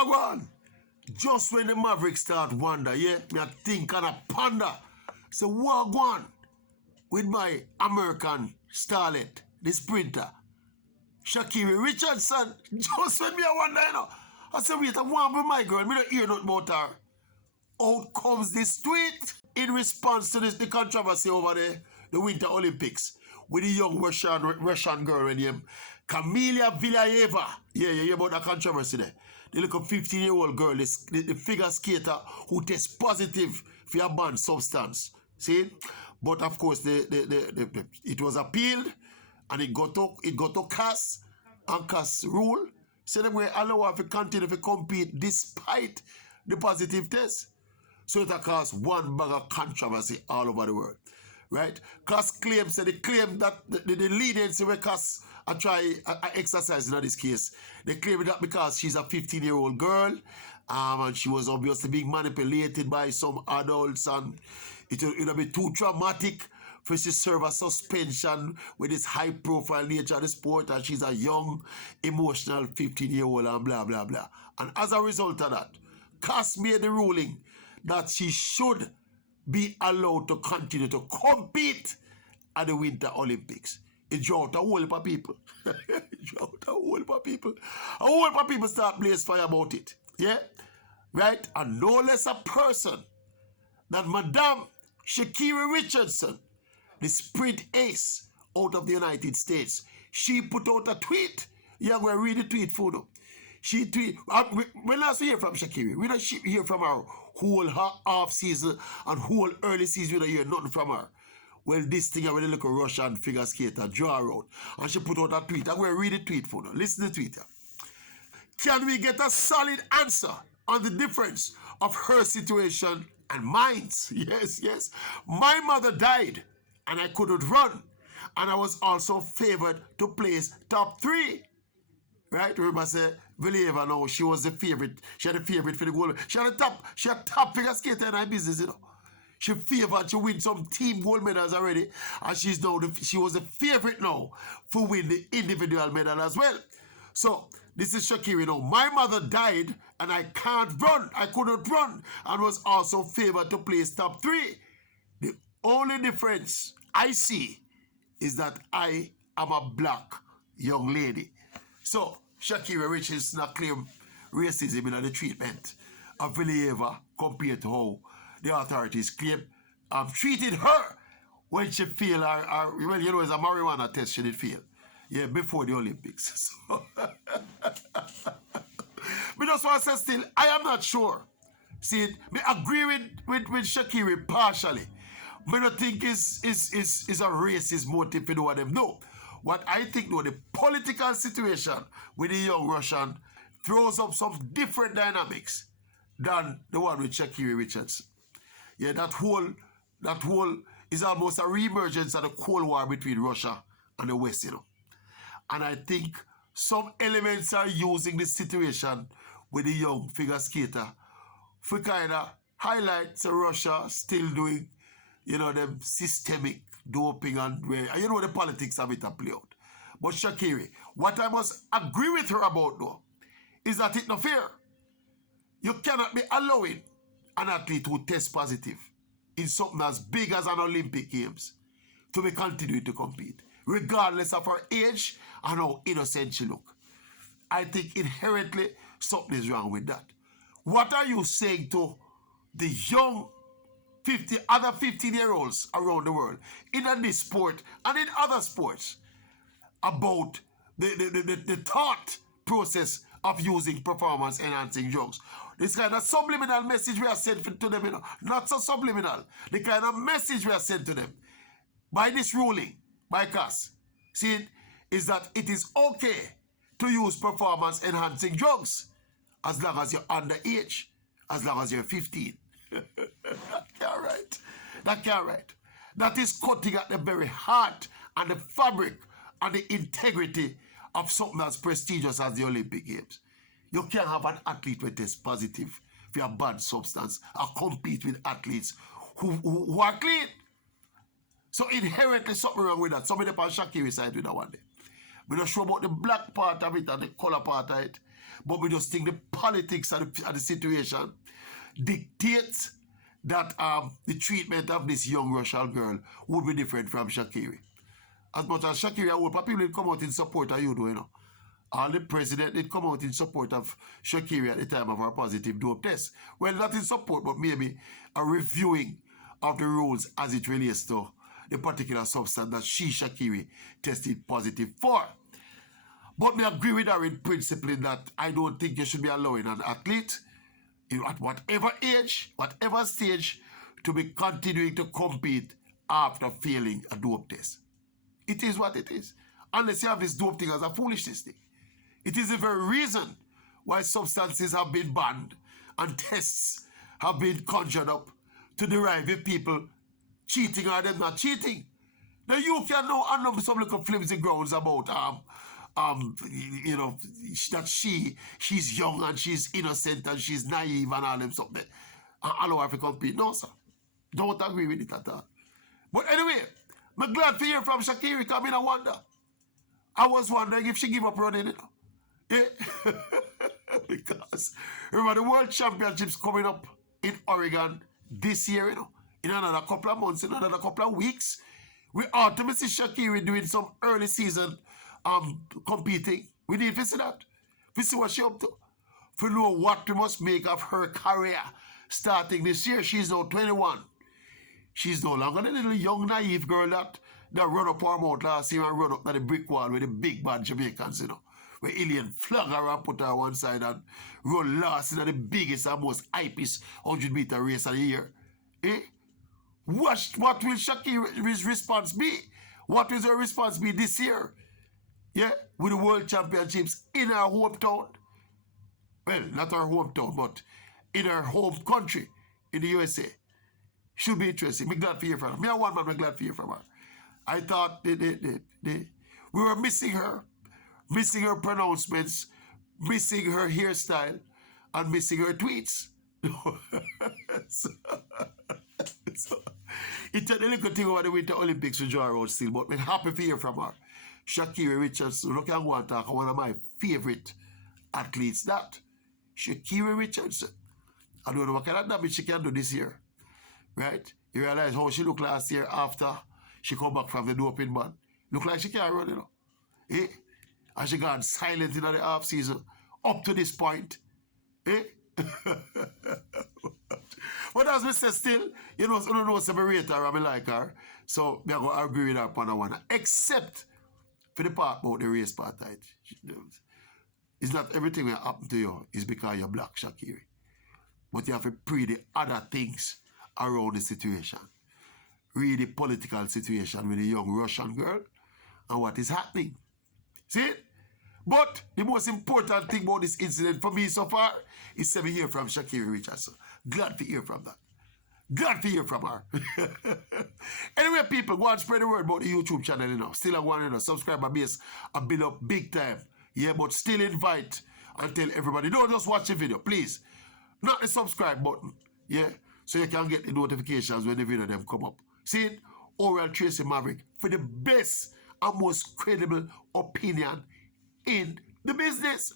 Wagwan. Just when the Mavericks start wonder, yeah, me a think and a ponder. So Wagwan with my American starlet, the sprinter, Carri Richardson. Just when me a wonder, you know. I say, wait, I want with my girl. Me don't hear nothing about her. Out comes this tweet in response to the controversy over the Winter Olympics with the young Russian girl named Kamila Vilieva. Yeah, you hear about that controversy there. The little 15-year-old girl, the figure skater who tests positive for a banned substance. See? But of course, it was appealed and it got to CAS, and CAS rule. So them will allow her to continue to compete despite the positive test. So it caused one bag of controversy all over the world. Right? CAS claims that the leniency where CAS I try exercising in this case. They claim that because she's a 15-year-old girl, and she was obviously being manipulated by some adults, and it would be too traumatic for she to serve a suspension with this high-profile nature of the sport, and she's a young, emotional 15-year-old, and blah, blah, blah. And as a result of that, CAS made the ruling that she should be allowed to continue to compete at the Winter Olympics. It drew out a whole heap of people. It drew out a whole heap of people. A whole heap of people start blaze fire about it. Yeah? Right? And no less a person than Madame Carri Richardson, the sprint ace out of the United States. She put out a tweet. Yeah, I'm going to read the tweet for you. She tweet. When last we hear from Carri, we don't hear from her whole half season and whole early season. We don't hear nothing from her. Well, this thing with the little Russian figure skater draw out, and she put out a tweet. I'm going to read the tweet for you. Listen to the tweet. Can we get a solid answer on the difference of her situation and mine? Yes, yes. My mother died, and I couldn't run, and I was also favored to place top 3. Right? Remember, say, Vilieva now, she was the favorite. She had the favorite for the gold. She had top figure skater in her business, you know. She favored to win some team gold medals already, and she was the favorite now for win the individual medal as well. So this is Carri now. My mother died, and I can't run. I couldn't run, and was also favored to place top 3. The only difference I see is that I am a black young lady. So Carri Richardson claim racism in the treatment of Vilieva compared to how the authorities claim treated her when she failed well, you know, it's a marijuana test she did fail. Yeah, before the Olympics. So, but that's why I say still, I am not sure. See, I agree with Carri partially. But I don't think is a racist motive to do what them do. What I think though, the political situation with the young Russian throws up some different dynamics than the one with Carri Richardson. Yeah, that whole is almost a re-emergence of the Cold War between Russia and the West, you know. And I think some elements are using this situation with the young figure skater for kind of highlight Russia still doing, you know, them systemic doping and you know the politics of it are play out. But Carri, what I must agree with her about though, is that it's not fair. You cannot be allowing an athlete who tests positive in something as big as an Olympic Games to be continuing to compete, regardless of her age and how innocent she look. I think inherently something is wrong with that. What are you saying to the young other 15-year-olds around the world in this sport and in other sports about the thought process of using performance-enhancing drugs? This kind of subliminal message we are sent to them, you know, not so subliminal. The kind of message we are sent to them by this ruling, by CAS, see, is that it is okay to use performance-enhancing drugs as long as you're underage, as long as you're 15. That can't right. That can't right. That is cutting at the very heart and the fabric and the integrity of something as prestigious as the Olympic Games. You can't have an athlete with test positive for a bad substance or compete with athletes who are clean. So inherently something wrong with that. Somebody on Carri's side with that one day. We don't sure about the black part of it and the color part of it. But we just think the politics of the situation dictates that the treatment of this young Russian girl would be different from Shakiri. As much as Shakiri, all people will come out in support of you, you know. All the president did come out in support of Shakiri at the time of her positive dope test. Well, not in support, but maybe a reviewing of the rules as it relates to the particular substance that Shakiri, tested positive for. But I agree with her in principle in that I don't think you should be allowing an athlete, at whatever age, whatever stage, to be continuing to compete after failing a dope test. It is what it is. Unless you have this dope thing as a foolishness thing. It is the very reason why substances have been banned and tests have been conjured up to derive if people cheating or them not cheating. Now you can know on some little flimsy grounds about you know, that she's young and she's innocent and she's naive and all them something. And allow her to compete. No, sir. Don't agree with it at all. But anyway, I'm glad to hear from Shakiri coming. I wonder. I was wondering if she give up running, you know. Yeah. Because remember the World Championships coming up in Oregon this year, you know. In another couple of months, in another couple of weeks. We ought to see Shakiri doing some early season competing. We need to see that. We see what she up to. To know what we must make of her career starting this year. She's now 21. She's no longer the little young naive girl that run up her mouth last year and run up to the brick wall with the big bad Jamaicans, you know. Where Alien flung her and put her one side and run last in the biggest and most hypest 100-meter race of the year. Eh? What will Shakiri's response be? What will her response be this year? Yeah, with the World Championships in her hometown. Well, not her hometown, but in her home country, in the USA. Should be interesting. I'm glad to hear from her. Me and one man, I'm glad to hear from her. I thought we were missing her pronouncements, missing her hairstyle, and missing her tweets. so it's a little thing over the Winter Olympics to draw around still, but I'm happy to hear from her. Shakiri Richardson, look, I'm going to talk one of my favorite athletes, that Shakiri Richardson. I don't know what kind of damage she can do this year, right? You realize how she looked last year after she come back from the doping ban. Look like she can't run, you know. Eh? And she gone silent in the half season up to this point. Eh? But as we say still, you know, I don't know separate her, I like her. So I'm going to agree with her upon that one. Except for the part about the race part, right? It's not everything that happen to you is because you're black, Shakiri. But you have to pre the other things around the situation. Read the political situation with a young Russian girl and what is happening. See it? But the most important thing about this incident for me so far is to hear from Shakiri Richardson. Glad to hear from that. Glad to hear from her. Anyway, people, go and spread the word about the YouTube channel, you know. Still a one, you know, subscriber base and build up big time. Yeah, but still invite and tell everybody. Don't just watch the video, please. Not the subscribe button. Yeah, so you can get the notifications when the video them come up. See it? Oral Tracy Maverick for the best and most credible opinion in the business.